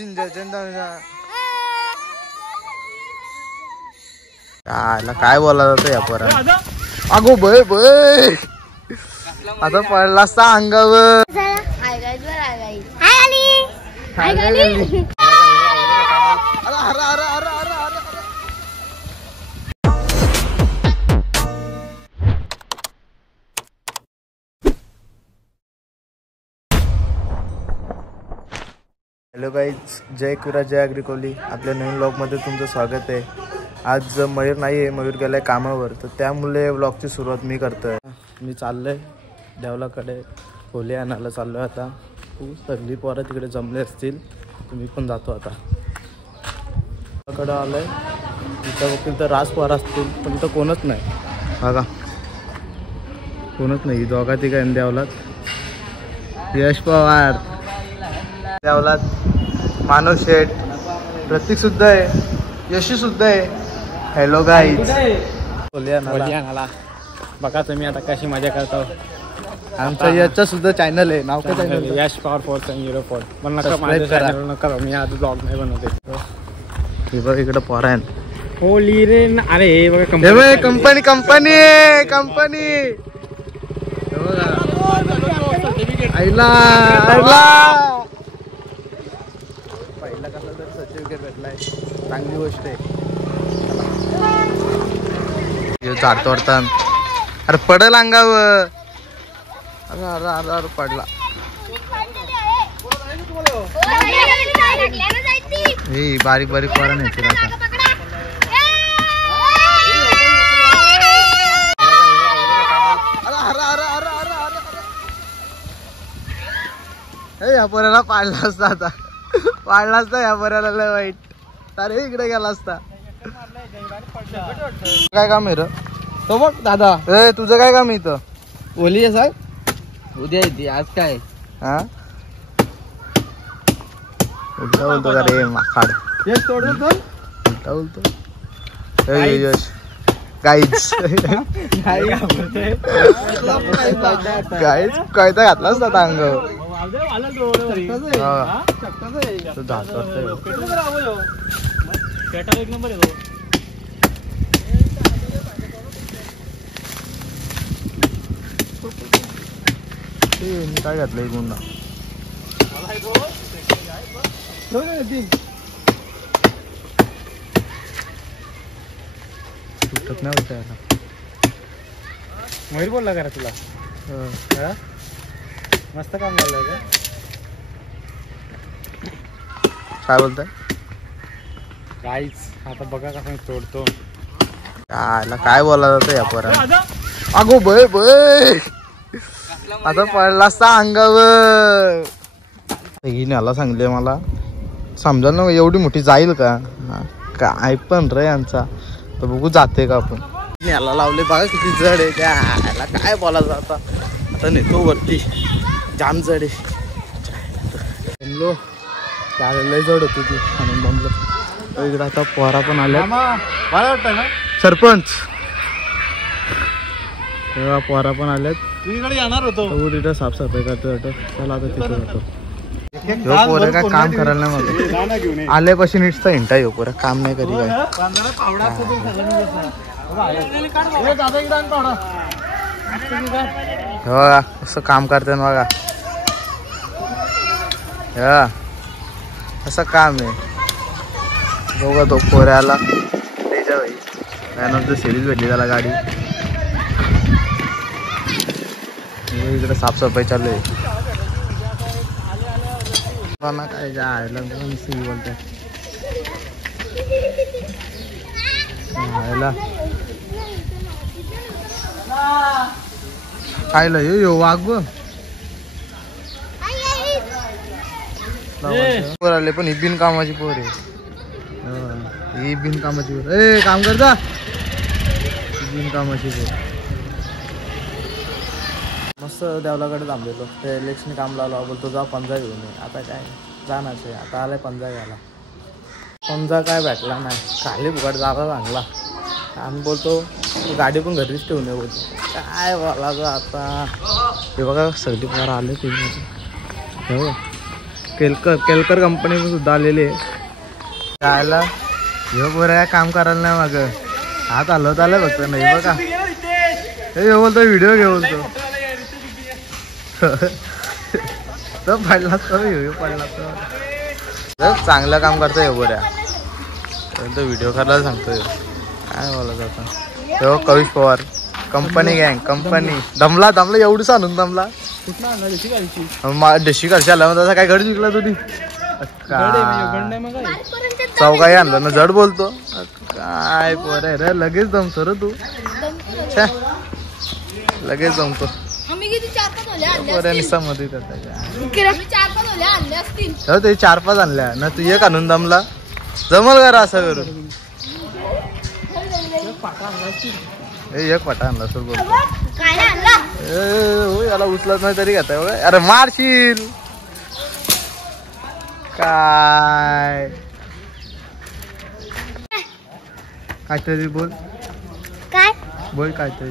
सचिन काय बोला जातं या पोरा. अगो बय बय आता पडला असता अंगावर. हॅलो गाईज, जय कुरा जय अग्रिकोली. आपल्या नवीन व्लॉगमध्ये तुमचं स्वागत आहे. आज मयूर नाही आहे, मयूर गेलाय कामावर, तर त्यामुळे व्लॉगची सुरुवात मी करतोय. मी चाललोय देवलाकडे, होली आणायला चाललोय. आता सगळी पोरं तिकडे जमले असतील, तुम्ही पण जातो आता. कडं आलोय, इथं बघतील तर रास पोरं असतील, पण इथं कोणच नाही बघा, कोणच नाही. दोघा तिघा देवलात यश पवार, देवलात मानव शेठ, प्रतीक सुद्धा आहे, यशी सुद्धा आहे. हॅलो गाईज, बघा तुम्ही आता कशी मजा करतो. आमच्या याचं सुद्धा चॅनल आहे, नाव काय चॅनल? यश पॉवर 404. पण नका माझ्या चॅनल नका, मी आज ब्लॉग नाही बनवते. हे बघ इकडे पोरा आहे. होली रे. अरे हे बघा कंपनी कंपनी कंपनी आईला आईला पहिला कसा तर सर्टिफिकेट भेटलाय, चांगली गोष्ट आहे. झाड तोडतान, अरे पडल अंगावर. अरे अरे अरे अरे पडला. हे बारीक बारीक पोरं नाही आता. या पोऱ्याला पाडला असता, आता पाडला असता या पोऱ्याला, लय वाईट. अरे इकडे गेला असता. काय काम आहे र? तो बघ दादा, ए तुझं काय काम आहे इथं? होली आहे साहेब, उद्या येते. आज काय? हा उलटा बोलतो का रे माखाड? यश तोडतो, उलटा बोलतो. यश गाईज गाईज काय तर घातला असता आता अंगावर. एक नंबर आहे. काय घातलंय गुन्हा? सुटत नाही होत याला. मयूर बोलला का तुला? मस्त काम झालंय का? काय बोलताय? काहीच. आता बघा कसं तोडतो. काय बोला जातं या पोरा. अगो बय बय आता पडला असता अंगावर. याला सांगले मला समजा ना, एवढी मोठी जाईल का? काय पण रे यांचा. तर बघू जाते का आपण. याला लावले बघा किती जड आहे. त्याला काय बोलायचं आता. आता नेतो वरती, जाम जड आहे. जमलो त्याला लय जड होती ती, म्हणून जमलो. इकडे आता पोरा पण आल्या. मला वाटतं ना सरपंच तेव्हा पोरा पण आल्यात. तुझ्याकडे येणार होतो. तिथं साफसफाई करतो. चला आता तिथे जातो. ह्यो पोरं काय काम करायला नाही मला. आल्यापाशी नीटचा हिंटा ह्यो पोरं काम नाही कधी. काय असं काम करते ना बघा. असं काम आहे. बघा तो पोऱ्याला त्याच्या भाई त्यानंतर सिरीज भेटली त्याला गाडी. इकडे साफसफाई चालू आहे. काय जायला बोलते खायला येऊ वाघ पोर आले. पण ही बिनकामाची पोर आहे. ही बिनकामाची पोर. ए काम करता बिनकामाची पोर. मस्त देवलाकडे थांबलेलो. ते इलेक्शन काम लावला, बोलतो जा पंजा घेऊन ये. आता काय जाणार आहे. आता आलाय पंजा घ्यायला. पंजा काय भेटला नाही. खाली फुकट जागा चांगला. आम्ही बोलतो गाडी पण घरीच ठेवून ये बोलतो. काय बोलायचं आता. हे बघा सगळी पोरं आले. केलकर कंपनी सुद्धा आलेली आहे. जायला ह्यो बरं काम करायला नाही माग हात हलवत आलं फक्त नाही बघा. हे बोलतो व्हिडिओ घे बोलतो तो पडला तो पडला तर चांगलं काम करतोय बऱ्या तो व्हिडिओ करायला सांगतोय. काय बोलायचं आता हो कविश पवार कंपनी गँग कंपनी दमला एवढंच आणून दमला देशी घरच्या आला तसा काय गड जिंकला तुझी चौकाही आणलं ना जड बोलतो काय पोर आहे रे लगेच जमतो रे तू लगेच जमतो निसा मध्ये ते 4-5 आणल्या ना तू एक आणून दमला जमल करा असं करून एक पाटा आणला सर बोलतो याला उचलत नाही तरी घेताय बघा. अरे मारशील काय काहीतरी बोल काय बोल काहीतरी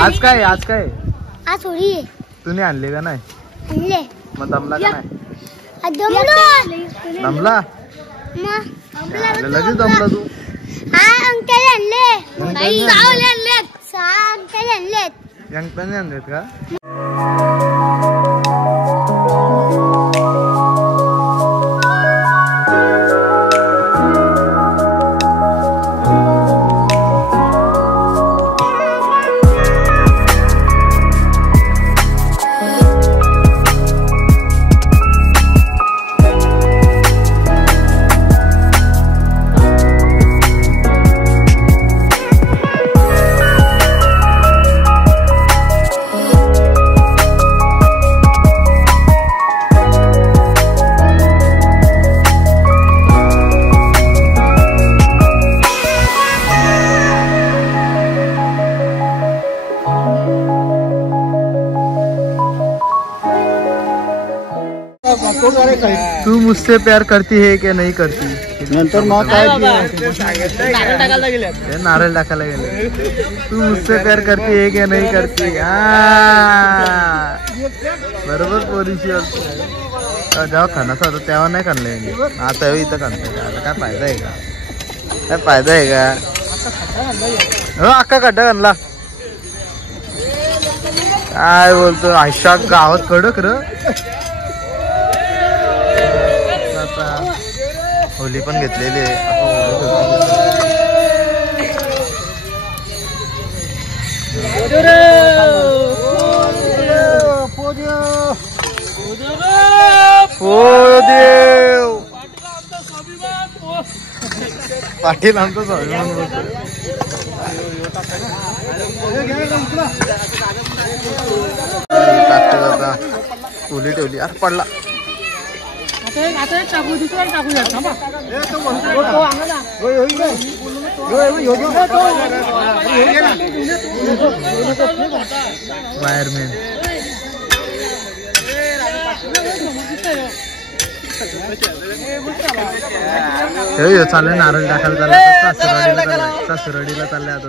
आज काय आज होळी आहे. तुम्ही आणले का नाही आणले मग दमला का नाही दमला लगेच दमला तू अंकल आणले अंकल आणलेत यंग पण आणलेत का तू मुझसे प्यार करती है क्या नहीं करती नंतर मग काय नारळ टाकायला गेले तू मुझसे प्यार करती है क्या नहीं करती बरोबर पोरीशी जेव्हा खाण्याचा होता तेव्हा नाही खाल्लंय आता इथं खाणतंय आता काय फायदा आहे का काय फायदा आहे का हो अक्का खड्डा आणला काय बोलतो आयशा गावात कडक र होली पण घेतलेली आहे पाटील आमचं स्वाभिमान बोलतो ओली ठेवली अरे पडला टाकू दुसरा टाकू वायरमॅन चालू नारळ टाकायला चाललाय सासरवाडीला चाललाय आता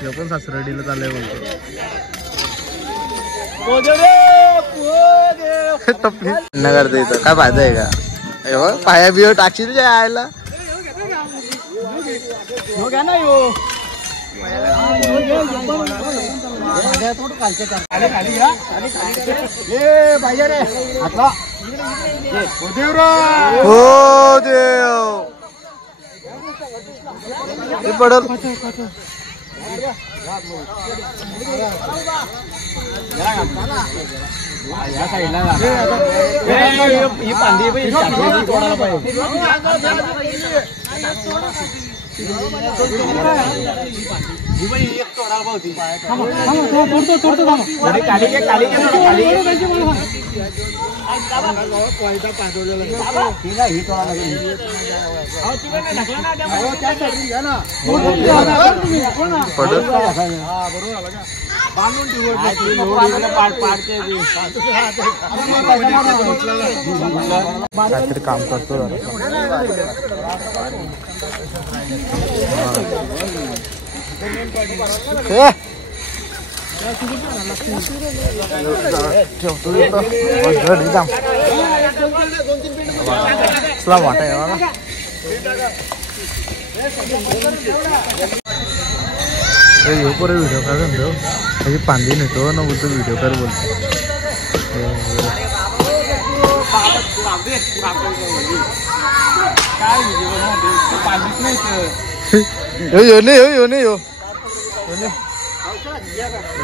तो पण सासरवाडीला चाललाय बोलतो करते इथं काय फायदा आहे का पाया बिया टाकशील जे आयला हो देव पडल या साईडला ही पांदी काहीतरी काम करतो वाटाय व्हिडिओ कर त्याची पांदी नेतो ना बोलतो व्हिडिओ कर बोलतो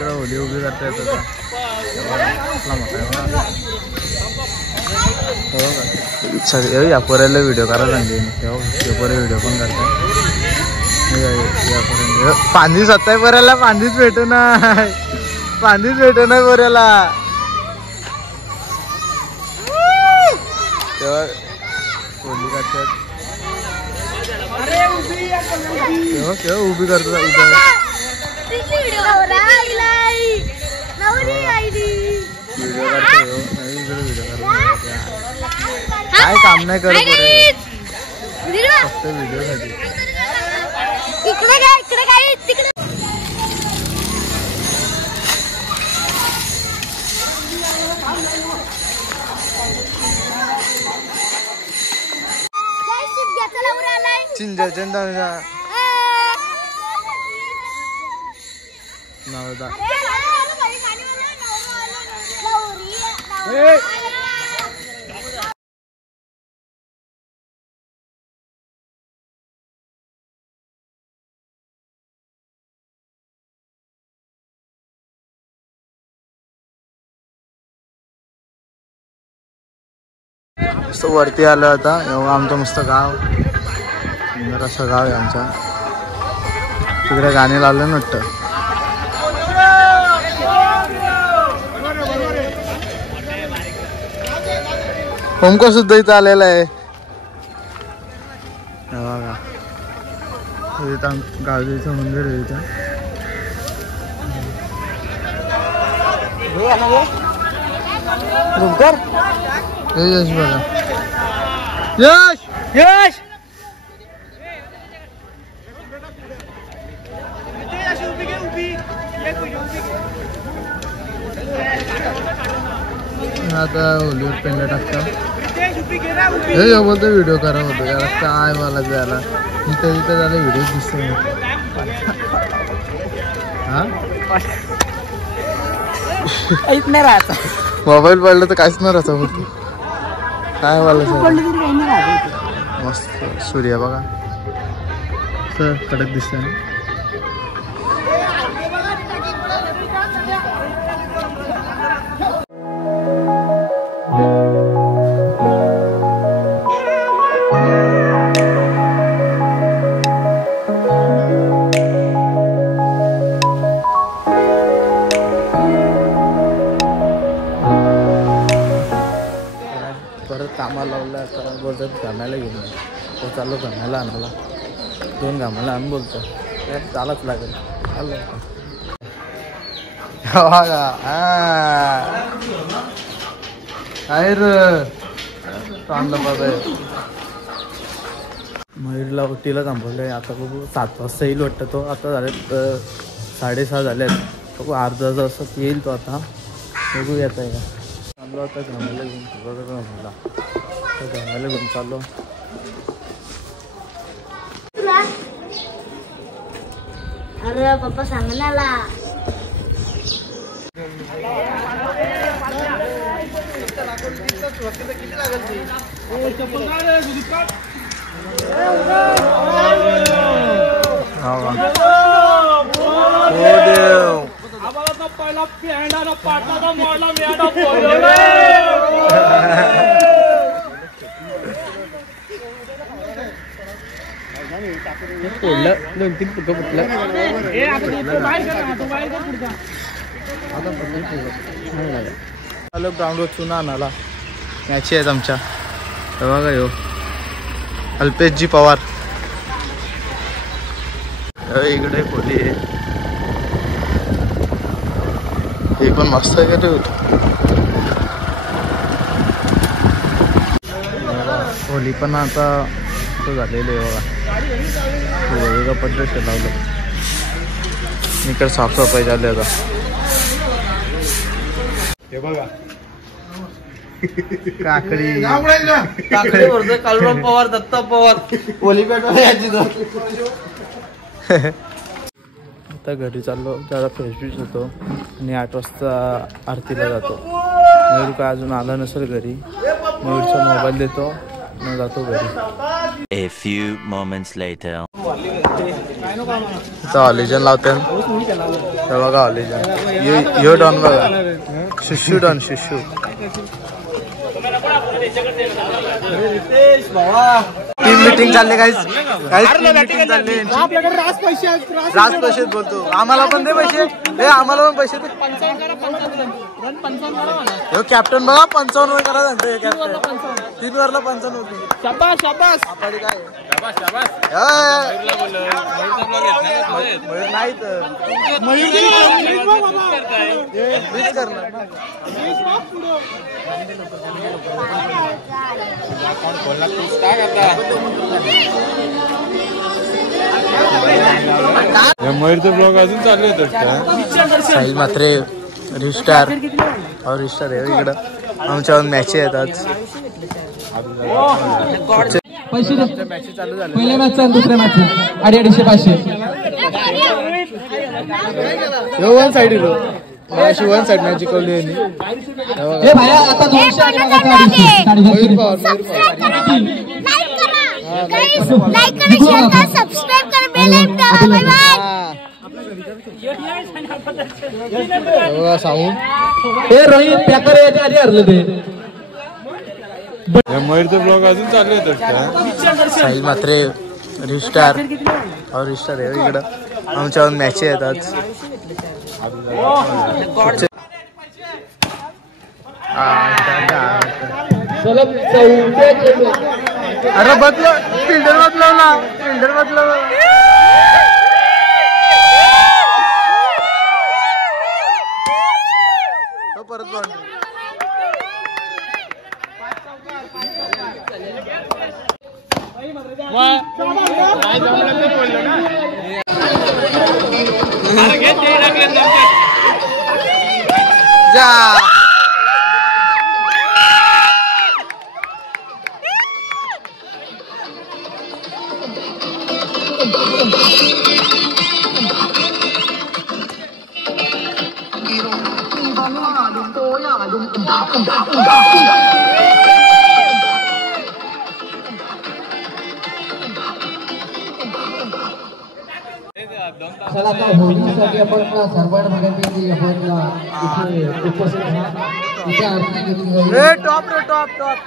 होली उभी करता येत या पोऱ्याला व्हिडिओ करा सांगते व्हिडिओ पण करता पांदी सत्ताय पोऱ्याला पांदीच भेटू नाही पोऱ्याला तेव्हा होली करतात तेव्हा उभी करतात व्हिडिओ करतो काय काम नाही करत फक्त व्हिडिओ साठी चिंजा चंदा नवदा मस्त वरती आलं आता एवढं आमचं मस्त गाव सुंदर असं गाव आहे आमचा तिकडे गाणे लावले ना वाटतं होमको सुद्धा इथं आलेला आहे बघा इथं गावदेवीचं मंदिर आहे इथं यश बघा यश यश आता होलीवर पेंडा टाकता हे बोलतो व्हिडिओ करा होतो याला काय मला द्यायला इथं इथं झालं व्हिडिओ दिसतो हा नाही राहता मोबाईल पडलं तर काहीच नाही राहता होत काय मला मस्त सूर्य बघा कडक दिसतंय ना कामाला लावलं तर बोलतात घामायला घेऊन तो चाललो घामायला आणायला 2 घामायला आण बोलतो चालच लागेल चाललं आहे मयूरला उटीला थांबवलंय आता बघू 7 वाजता येईल वाटतं तो आता झाले 6:30 झालेत बघू अर्धा तासात येईल तो आता बघू येत आहे का चाललो आता घामायला घेऊन घामायला घेऊन चाललो अरे पप्पा सांगण्याला किती लागेल पहिला पेंडा ना पाटला मोडला मेडा फोडलं 2-3 फुटं फुटलं आलो ग्राउंडवर चुना आणायला मॅची आहेत आमच्या बघा यो अल्पेशजी पवार इकडे खोली आहे हे पण मस्त आहे का तू. होली पण आता झालेली आहे बघा. वेगळ्या पद्धतीने लावलं. इकडे साफसफाई झाली आता. हे बघा काकडी काकडी बोलतोय. कालूराम पवार, दत्ता पवार, होली पेटवायला यायची. आता घरी चाललो, जरा फ्रेश फ्रेश होतो आणि 8 वाजता आरतीला जातो. मयूर काय अजून आला नसेल घरी. मयूरचा मोबाईल देतो मग जातो घरी. A few moments later. ऑलिजन लावते बघा. ऑलिजन यो डॉन बघा. शिशू डॉन शिशू. टीम मीटिंग चालले काहीच मीटिंग चालले. राज पैसे बोलतो. आम्हाला पण दे पैसे. हे आम्हाला पण पैसे दे. कॅप्टन बघा 55 वर करा सांगतो. कॅप्टन 3 वरला 55. शाबास शाबास. आपण काय मयूर नाही तर मयूरचे ब्लॉग अजून चालू होते. साहिल मात्रे रिस्टार और रिस्टार आहे इकडं. आमच्या मॅच आहेत आज. पहिल्या मॅचचा दुसऱ्या मॅचचा 250-500. One side one side match जिंकवली आहे. हे भाया आता 200 आणि मग आता 250. लाईक करा, शेअर करा, सबस्क्राइब करा, बेल आयकॉन दाबा. Bye bye. साऊंड हे रोहित पॅकर याच्या आधी हरलं ते. मयूरचे ब्लॉग अजून चालू होते. साहिल मात्रे रिस्टार और रिस्टार आहे इकडं. आमच्या मॅच आहेत आज. अरे बदल फिल्डर बदलवला. फिल्डर बदलवला. परत बाउंड्री. जा चला आता होळीसाठी आपण सर्वांना भगवती आपण इथे उपस्थित आहात. इथे आरती घेतली जाईल. Top ray top top.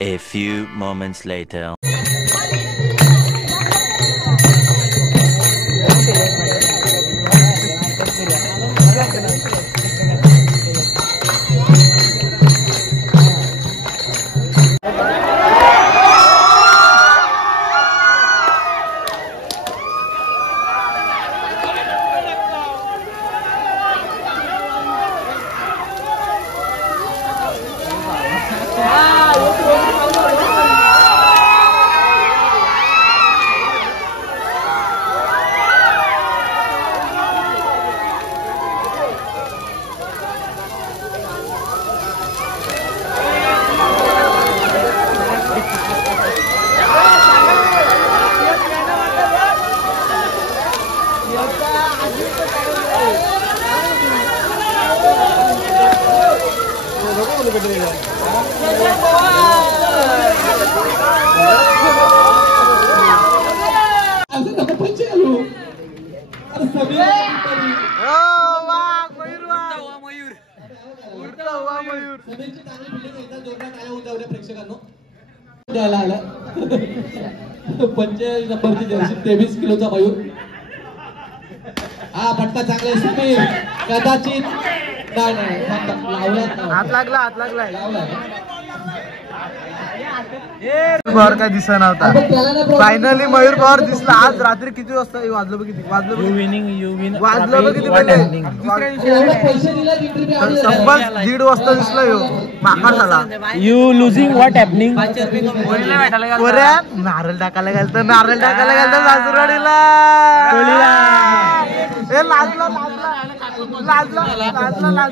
A few moments later. द्यायला आला 45 नंबरची जर्सी 23 किलोचा मयूर. हा फटका चांगला कदाचित नाही लावलात हात लागला हात लागलाय लावलाय पवार काय दिसत नव्हता. फायनली मयूर पवार दिसला. आज रात्री किती वाजता वाजलं बघ किती वाजलं बघ वाजलं बघ किती पहिले पैसे दिला इंटरव्ह्यू संबंध 1:30 वाजता दिसला ह्यो माका झाला. You losing what happening. नारळ टाकायला गेलतो सासुरवाडीला. लाजला